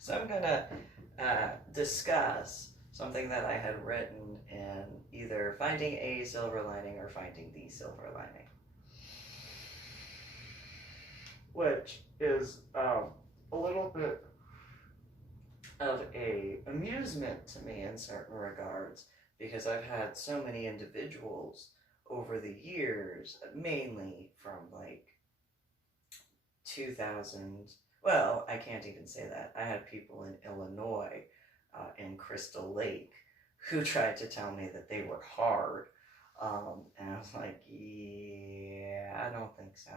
So I'm gonna discuss something that I had written in either Finding a Silver Lining or Finding the Silver Lining, which is a little bit of a amusement to me in certain regards because I've had so many individuals over the years, mainly from like 2000. Well, I can't even say that. I had people in Illinois, in Crystal Lake, who tried to tell me that they were hard. And I was like, yeah, I don't think so.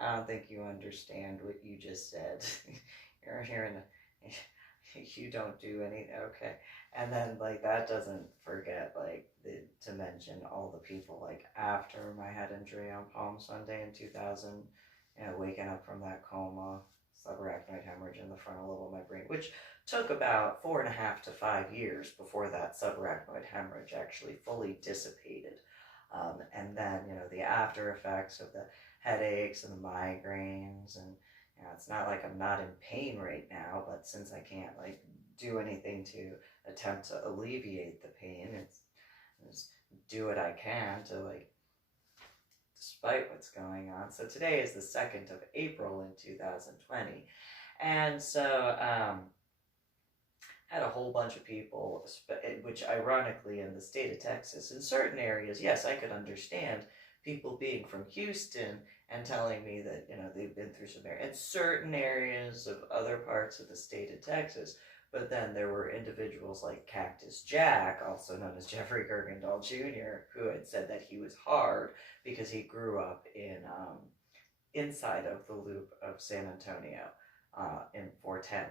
I don't think you understand what you just said. You're hearing, you don't do anything. Okay. And then, like, that doesn't forget, like, to mention all the people, like, after my head injury on Palm Sunday in 2000, waking up from that coma, subarachnoid hemorrhage in the frontal lobe of my brain, which took about 4.5 to 5 years before that subarachnoid hemorrhage actually fully dissipated. And then, the after effects of the headaches and the migraines, and it's not like I'm not in pain right now, but since I can't like do anything to attempt to alleviate the pain, it's just do what I can to like despite what's going on. So today is the 2nd of April in 2020. And so had a whole bunch of people, which ironically in the state of Texas, in certain areas, yes, I could understand people being from Houston and telling me that, they've been through some areas, and certain areas of other parts of the state of Texas. But then there were individuals like Cactus Jack, also known as Jeffrey Gergendahl Jr., who had said that he was hard because he grew up in inside of the loop of San Antonio in 410.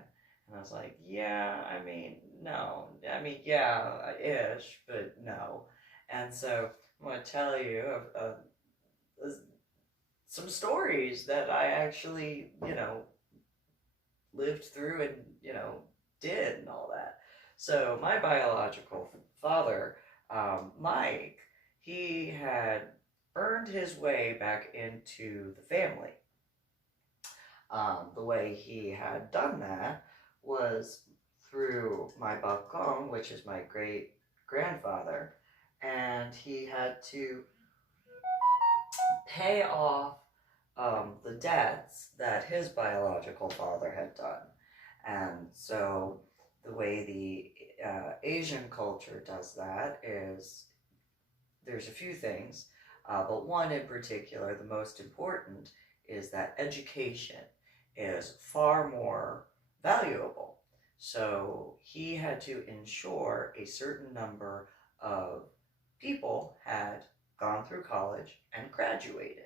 And I was like, yeah, I mean, no. I mean, yeah, ish, but no. And so I'm going to tell you of some stories that I actually, lived through and, did and all that. So my biological father, Mike, he had earned his way back into the family. The way he had done that was through my balcon, which is my great grandfather, and he had to pay off the debts that his biological father had done. And so the way the Asian culture does that is there's a few things, but one in particular, the most important, is that education is far more valuable. So he had to ensure a certain number of people had gone through college and graduated.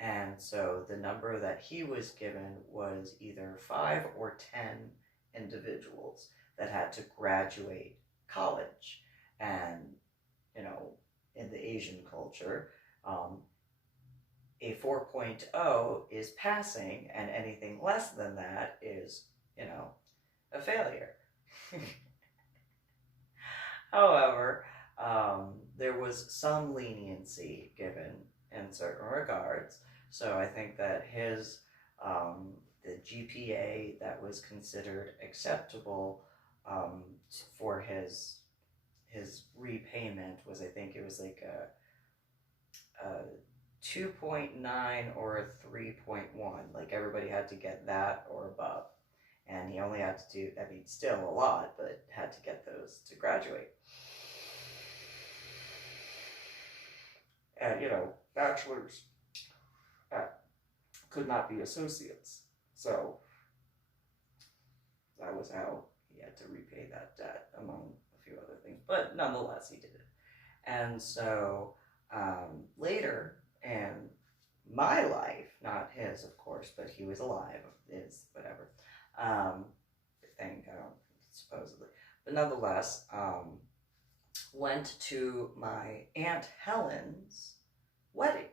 And so the number that he was given was either 5 or 10 individuals that had to graduate college. And, in the Asian culture, a 4.0 is passing, and anything less than that is, a failure. However, there was some leniency given in certain regards. So I think that his the GPA that was considered acceptable for his repayment was, I think it was like a 2.9 or a 3.1. Like everybody had to get that or above. And he only had to do, I mean, still a lot, but had to get those to graduate. And, bachelors could not be associates. So that was how he had to repay that debt, among a few other things. But nonetheless, he did it. And so later in my life, not his, of course, but he was alive, his, whatever. I think, supposedly. But nonetheless, went to my Aunt Helen's wedding.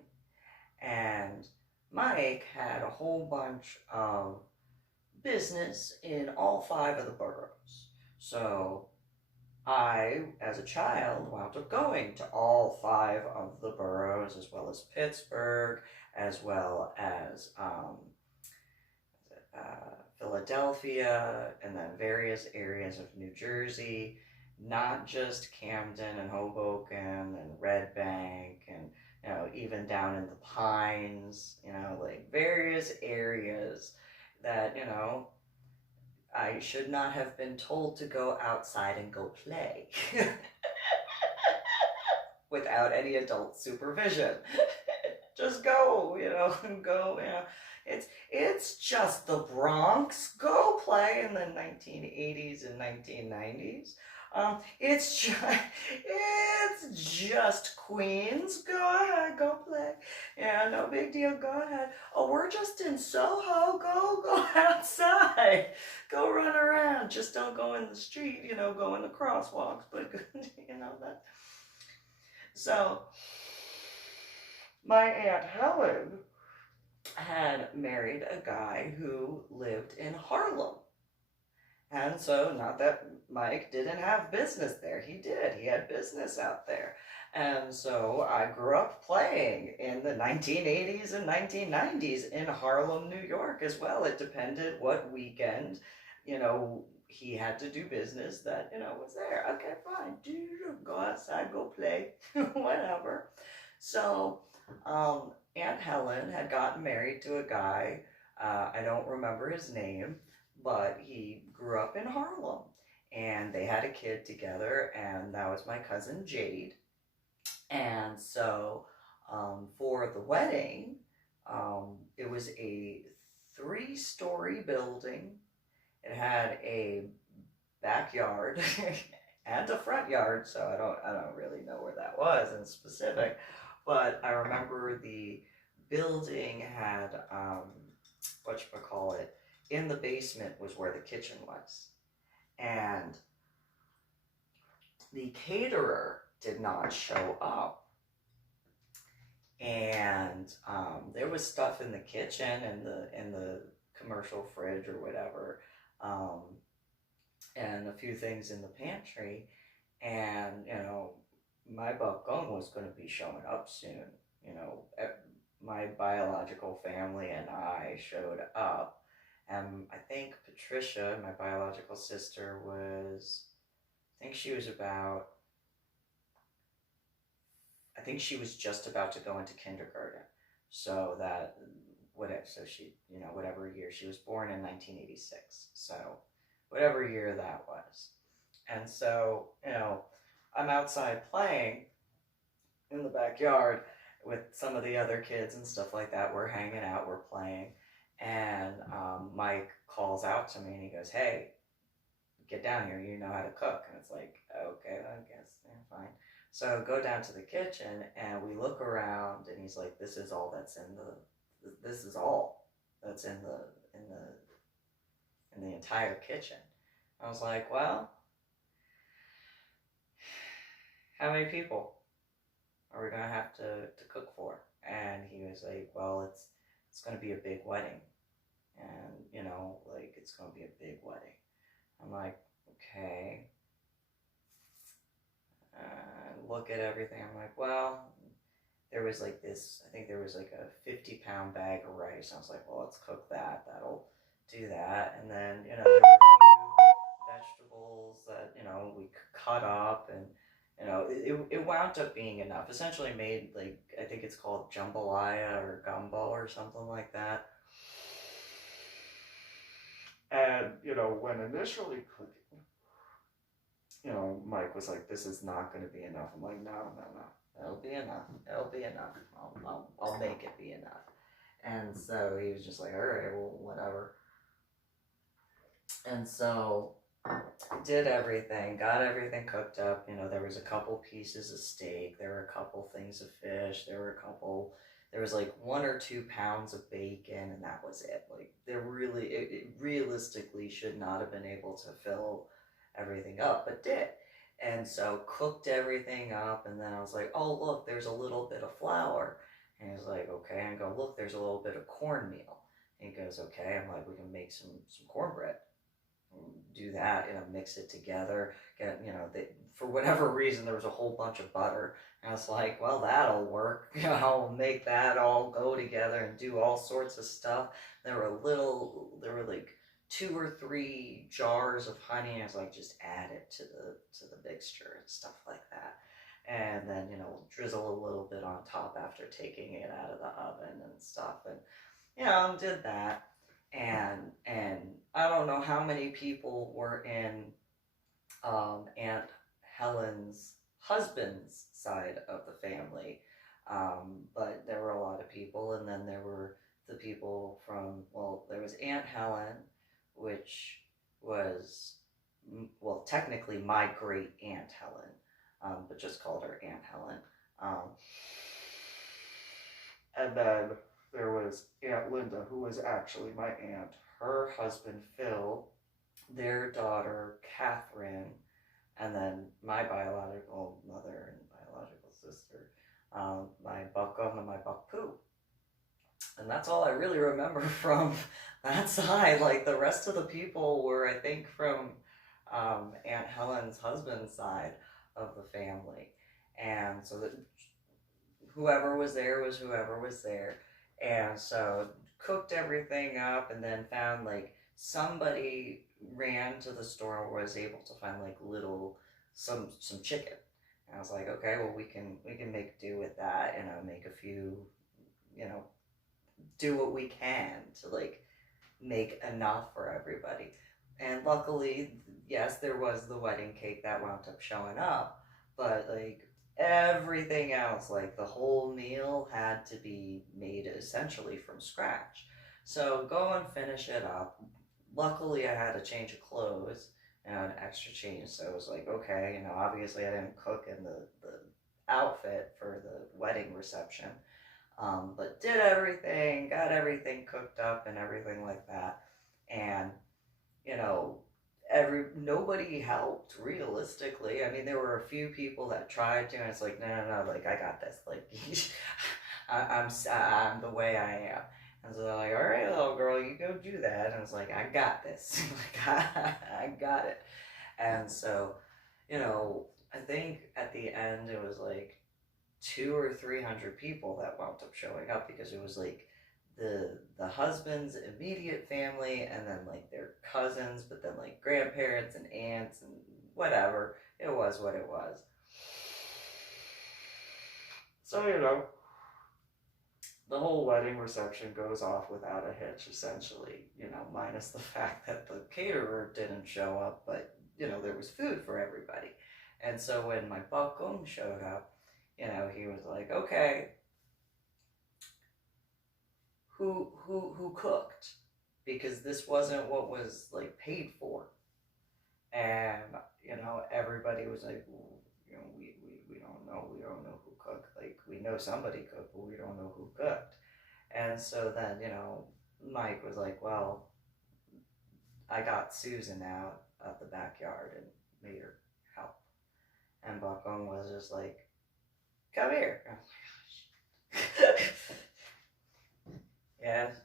And Mike had a whole bunch of business in all 5 of the boroughs. So I, as a child, wound up going to all 5 of the boroughs, as well as Pittsburgh, as well as Philadelphia, and then various areas of New Jersey, not just Camden and Hoboken and Red Bank, and even down in the Pines, like various areas that, I should not have been told to go outside and go play without any adult supervision. Just go, go, it's just the Bronx. Go play in the 1980s and 1990s. It's just Queens. Go ahead, go play. Yeah, no big deal. Go ahead. Oh, we're just in Soho. Go outside. Go run around. Just don't go in the street. Go in the crosswalks. But that. So, my Aunt Helen had married a guy who lived in Harlem. And so, not that Mike didn't have business there. He did. He had business out there. And so I grew up playing in the 1980s and 1990s in Harlem, New York as well. It depended what weekend, he had to do business that, was there. Okay, fine. Go outside, go play, whatever. So, Aunt Helen had gotten married to a guy, I don't remember his name, but he grew up in Harlem, and they had a kid together, and that was my cousin Jade. And so for the wedding, it was a 3-story building. It had a backyard and a front yard, so I don't really know where that was in specific, but I remember the building had whatchamacallit, in the basement was where the kitchen was, and the caterer did not show up, and there was stuff in the kitchen and the commercial fridge or whatever, and a few things in the pantry, and my buckgum was going to be showing up soon. My biological family and I showed up, and I think Patricia, my biological sister, I think she was just about to go into kindergarten. So she, whatever year, she was born in 1986. So whatever year that was. And so, I'm outside playing in the backyard with some of the other kids and stuff like that. We're hanging out, we're playing. And Mike calls out to me and he goes, "Hey, get down here, you know how to cook." And it's like, okay, I guess, yeah, fine. So go down to the kitchen and we look around, and he's like, this is all that's in the entire kitchen. I was like, well, how many people are we gonna have to cook for? And he was like, well, it's gonna be a big wedding, and it's gonna be a big wedding. I'm like, okay. Look at everything. I'm like, well, there was like this, I think there was like a 50-pound bag of rice. I was like, well, let's cook that. That'll do that. And then, there were a few vegetables that, we cut up, and, it wound up being enough. Essentially made, like, I think it's called jambalaya or gumbo or something like that. And, when initially cooking, Mike was like, this is not going to be enough. I'm like, no. It'll be enough. I'll make it be enough. And so he was just like, all right, well, whatever. And so did everything, got everything cooked up. There was a couple pieces of steak. There were a couple things of fish. There was like 1 or 2 pounds of bacon, and that was it. Like, it realistically should not have been able to fill everything up, but did. And so cooked everything up, and then I was like, oh, look, there's a little bit of flour. And he's like, okay. And I go, look, there's a little bit of cornmeal. And he goes, okay. I'm like, we can make some cornbread. Do that, mix it together. Get, for whatever reason, there was a whole bunch of butter. And I was like, well, that'll work. I'll make that all go together and do all sorts of stuff. There were like 2 or 3 jars of honey, and I was like, just add it to the mixture and stuff like that. And then, you know, drizzle a little bit on top after taking it out of the oven and stuff. And, you know, did that. And I don't know how many people were in Aunt Helen's husband's side of the family. But there were a lot of people, and then there were the people from, well, there was Aunt Helen, which was, well, technically my great Aunt Helen, but just called her Aunt Helen. And then there was Aunt Linda, who was actually my aunt, her husband Phil, their daughter Catherine, and then my biological mother and biological sister, my buckum and my buck poo. And that's all I really remember from that side. Like, the rest of the people were, I think, from Aunt Helen's husband's side of the family. And so that whoever was there was whoever was there. And so cooked everything up, and then found, like, somebody ran to the store and was able to find, like, some chicken. And I was like, okay, well, we can make do with that, you know, make a few, you know, do what we can to, like, make enough for everybody. And luckily, yes, there was the wedding cake that wound up showing up, but, like, everything else, like, the whole meal had to be made essentially from scratch. So go and finish it up. Luckily, I had a change of clothes and an extra change, so it was like, okay, you know, obviously I didn't cook in the outfit for the wedding reception, but did everything, got everything cooked up and everything like that. And, you know, nobody helped realistically. I mean, there were a few people that tried to, and it's like, no, like, I got this, like, I'm the way I am. And so they're like, all right, little girl, you go do that. And I was like, I got this. Like, I got it. And so, you know, I think at the end it was like 200 or 300 people that wound up showing up, because it was like the husband's immediate family, and then, like, their cousins, but then, like, grandparents and aunts and whatever. It was what it was. So, you know, the whole wedding reception goes off without a hitch, essentially, you know, minus the fact that the caterer didn't show up, but, you know, there was food for everybody. And so when my buckum showed up, you know, he was like, okay, who cooked? Because this wasn't what was, like, paid for. And, you know, everybody was like, well, you know, we don't know who cooked. Like, we know somebody cooked, but we don't know who cooked. And so then, you know, Mike was like, well, I got Susan out of the backyard and made her help. And Buckham was just like, come here. Oh my gosh. Yes.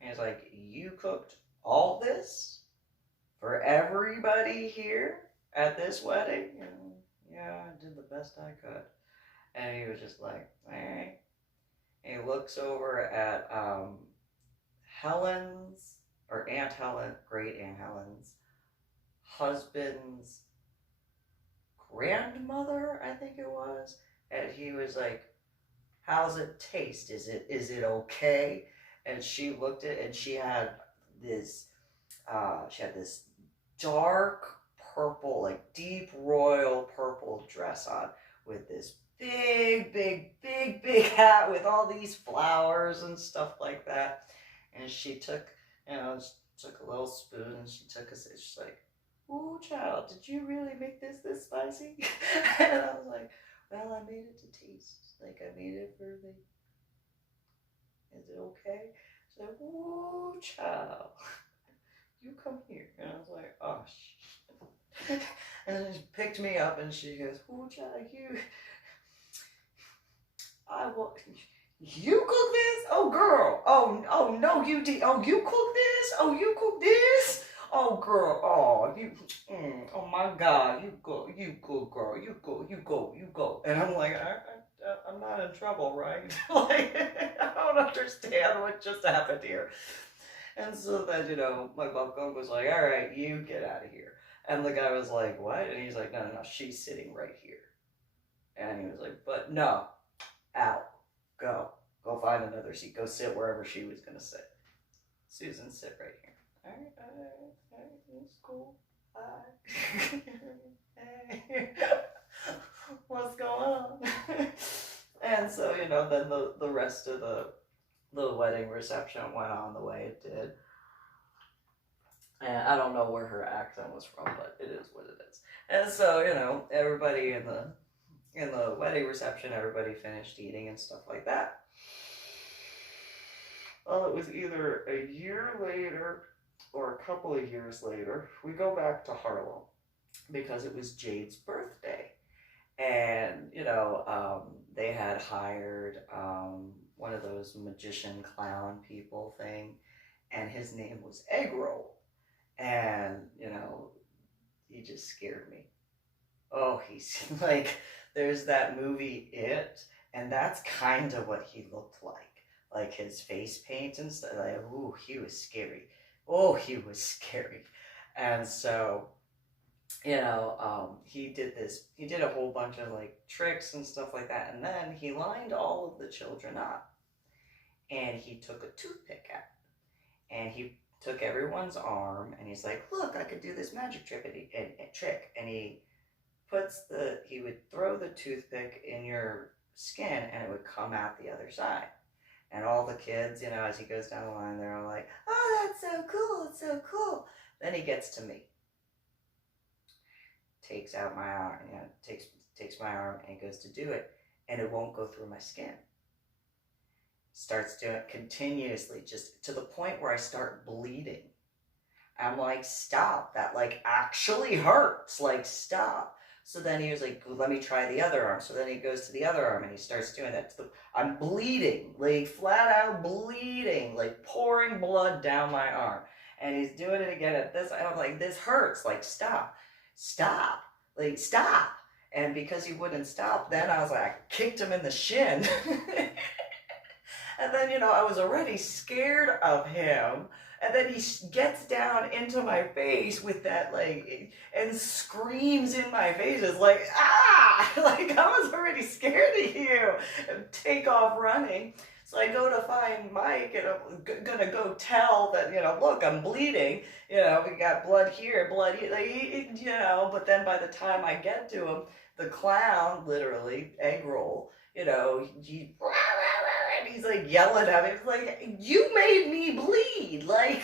And he's like, you cooked all this for everybody here at this wedding? And, yeah, I did the best I could. And he was just like, all right. And he looks over at Helen's, or Aunt Helen, great Aunt Helen's husband's grandmother, I think it was. And he was like, how's it taste? Is it okay? And she looked at it, and she had this dark purple, like deep royal purple dress on, with this big hat with all these flowers and stuff like that. And she took a little spoon, and she took a sip. She's like, ooh, child, did you really make this spicy? And I was like, well, I made it to taste. Like, I made it for the, is it okay? She's like, ooh, child, you come here. And I was like, oh, shit. And then she picked me up, and she goes, ooh, child, you cook this? Oh, girl. Oh, no, you did. Oh, you cook this? Oh, you cook this? Oh, girl. Oh, oh my God. You go, girl. You go. And I'm like, I'm not in trouble, right? Like, I don't understand what just happened here. And so then, my bucko was like, all right, you get out of here. And the guy was like, what? And he's like, no, no, no, she's sitting right here. And he was like, but no, out, go. Go find another seat. Go sit wherever she was going to sit. Susan, sit right here. All right, it's cool. Bye. Hey, what's going on? And so, then the rest of the wedding reception went on the way it did. And I don't know where her accent was from, but it is what it is. And so, everybody in the wedding reception, everybody finished eating and stuff like that. Well, it was either a year later or a couple of years later, we go back to Harlem because it was Jade's birthday. And, they had hired one of those magician clown people thing, and his name was Egg Roll. And, he just scared me. Oh, he's like, there's that movie It, and that's kind of what he looked like his face paint and stuff. Like, ooh, he was scary. Oh, he was scary. And so, he did a whole bunch of like tricks and stuff like that. And then he lined all of the children up and he took a toothpick out and he took everyone's arm and he's like, look, I could do this magic trick. And he would throw the toothpick in your skin and it would come out the other side. And all the kids, as he goes down the line, they're all like, oh, that's so cool, it's so cool. Then he gets to me. Takes out my arm, takes my arm and he goes to do it, and it won't go through my skin. Starts doing it continuously, just to the point where I start bleeding. I'm like, stop, that like actually hurts, like stop. So then he was like, let me try the other arm. So then he goes to the other arm and he starts doing that. I'm bleeding, like flat out bleeding, like pouring blood down my arm. And he's doing it again at this. I'm like, this hurts, like stop, like stop. And because he wouldn't stop, then I was like, I kicked him in the shin. And then, I was already scared of him. And then he gets down into my face with that, like, and screams in my face. It's like, ah! Like, I was already scared of you. And take off running. So I go to find Mike, and I'm going to go tell that, look, I'm bleeding. We got blood here, like, But then by the time I get to him, the clown, literally, Egg Roll, he's like yelling at me. It's like, you made me bleed. Like,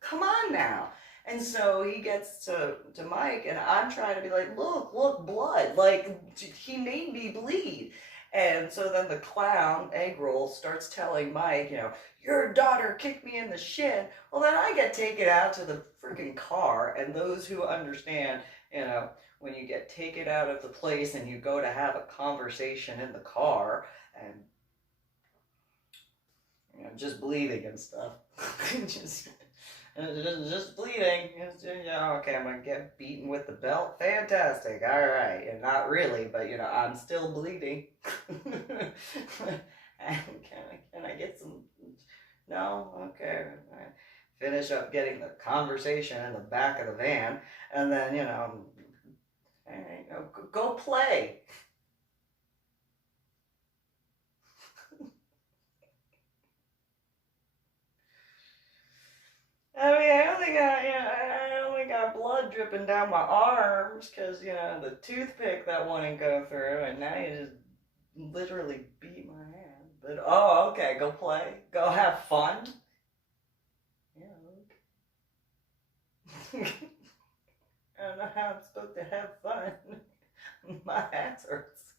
come on now. And so he gets to Mike, and I'm trying to be like, look, blood. Like, he made me bleed. And so then the clown, Egg Roll, starts telling Mike, your daughter kicked me in the shin. Well, then I get taken out to the freaking car. And those who understand, when you get taken out of the place and you go to have a conversation in the car, and just bleeding and stuff. just bleeding. Okay, I'm gonna get beaten with the belt. Fantastic. All right, and not really, but I'm still bleeding. And can I get some? No. Okay. I finish up getting the conversation in the back of the van, and then all right, go play. I mean, I only got blood dripping down my arms because the toothpick that wouldn't go through, and now you just literally beat my hand. But okay, go play, go have fun. Yeah, okay. I don't know how I'm supposed to have fun. My ass hurts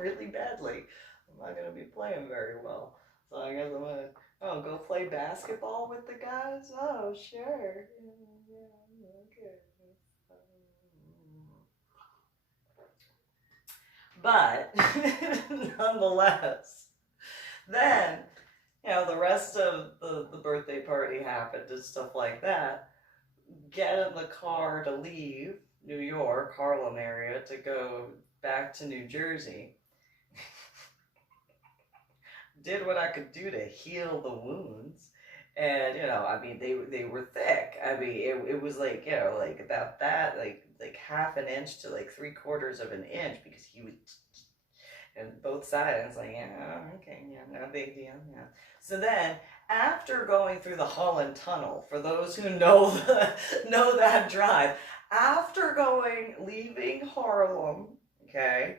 really badly. I'm not gonna be playing very well, so I guess I'm gonna. Oh, go play basketball with the guys? Oh, sure. Yeah, okay. But, nonetheless, then, the rest of the birthday party happened and stuff like that. Get in the car to leave New York, Harlem area, to go back to New Jersey. Did what I could do to heal the wounds, And I mean, they were thick. I mean, it was like, like about that, like half an inch to like 3/4 of an inch, because he would, and both sides. It's like, yeah, okay, yeah, no big deal, yeah. So then, after going through the Holland Tunnel, for those who know know that drive, after leaving Harlem, okay,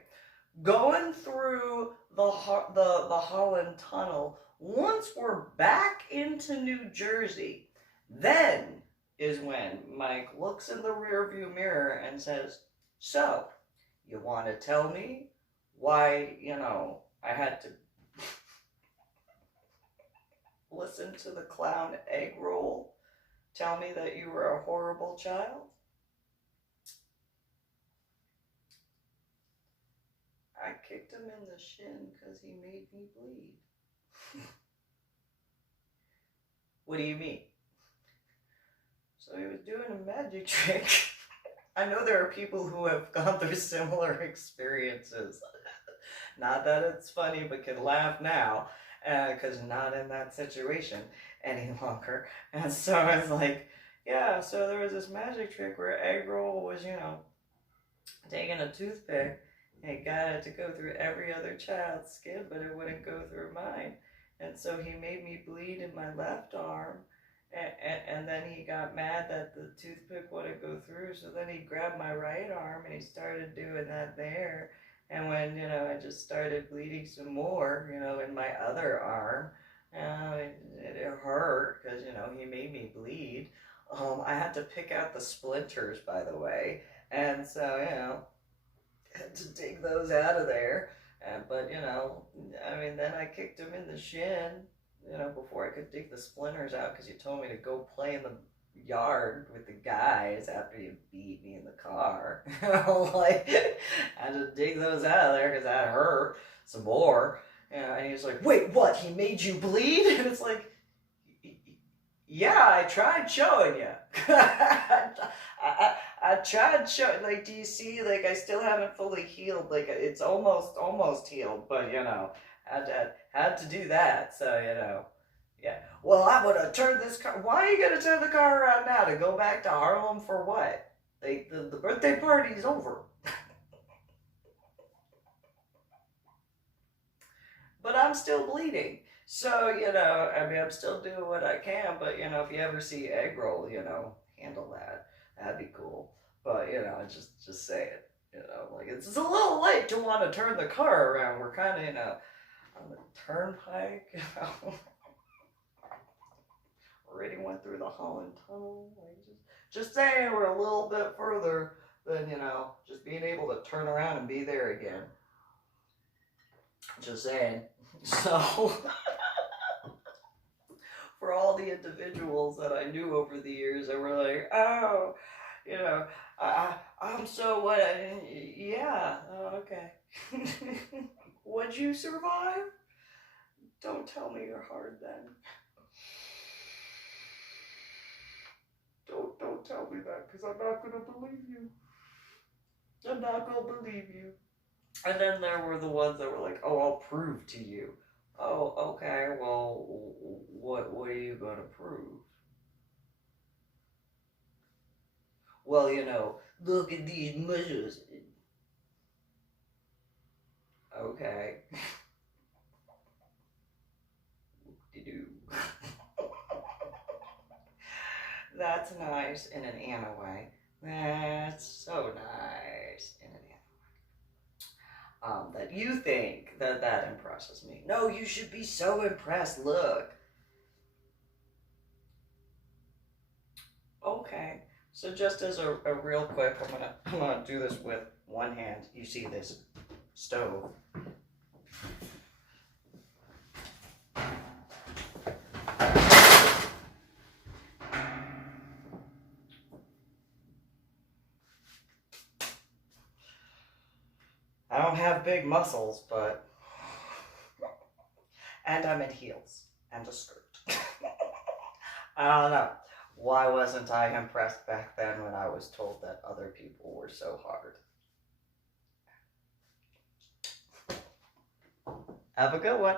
going through the Holland Tunnel, once we're back into New Jersey, then is when Mike looks in the rearview mirror and says, "So, you want to tell me why, I had to listen to the clown egg roll tell me that you were a horrible child?" I kicked him in the shin because he made me bleed. What do you mean? So he was doing a magic trick. I know there are people who have gone through similar experiences. Not that it's funny, but can laugh now, because not in that situation any longer. And so I was like, yeah, so there was this magic trick where egg roll was, taking a toothpick and got it to go through every other child's skin, but it wouldn't go through mine. And so he made me bleed in my left arm. And then he got mad that the toothpick wouldn't go through. So then he grabbed my right arm and he started doing that there. And when, I just started bleeding some more, in my other arm, it hurt because, he made me bleed. I had to pick out the splinters, by the way. And so, had to dig those out of there. But, I mean, then I kicked him in the shin, before I could dig the splinters out, because you told me to go play in the yard with the guys after you beat me in the car. Like, I had to dig those out of there because that hurt some more. And he was like, "Wait, what? He made you bleed?" And it's like, yeah, I tried showing you. I tried showing, like, do you see, like, I still haven't fully healed, like, it's almost healed, but, had to do that, so, yeah. Well, I'm gonna turn this car, why are you gonna turn the car around now? To go back to Harlem for what? Like, the birthday party's over. But I'm still bleeding. So, I mean, I'm still doing what I can, but, if you ever see egg roll, handle that. That'd be cool. But, just say it. Like, it's a little late to want to turn the car around. We're kind of, on the turnpike, Already went through the Holland Tunnel. Like, just saying, we're a little bit further than, just being able to turn around and be there again. Just saying. So, for all the individuals that I knew over the years that were like, oh, I'm so what? Yeah, oh, okay. Would you survive? Don't tell me you're hard then. Don't tell me that, because I'm not gonna believe you. I'm not gonna believe you. And then there were the ones that were like, "Oh, I'll prove to you." Oh, okay. Well, what are you gonna prove? Well, look at these measures. Okay. Whoop-de-doo. That's nice in an Anna way. That's so nice in an Anna way. That you think that impresses me. No, you should be so impressed. Look. Okay. So just as a real quick, I'm gonna do this with one hand. You see this stove. I don't have big muscles, but... And I'm in heels and a skirt. I don't know. Why wasn't I impressed back then when I was told that other people were so hard? Have a good one.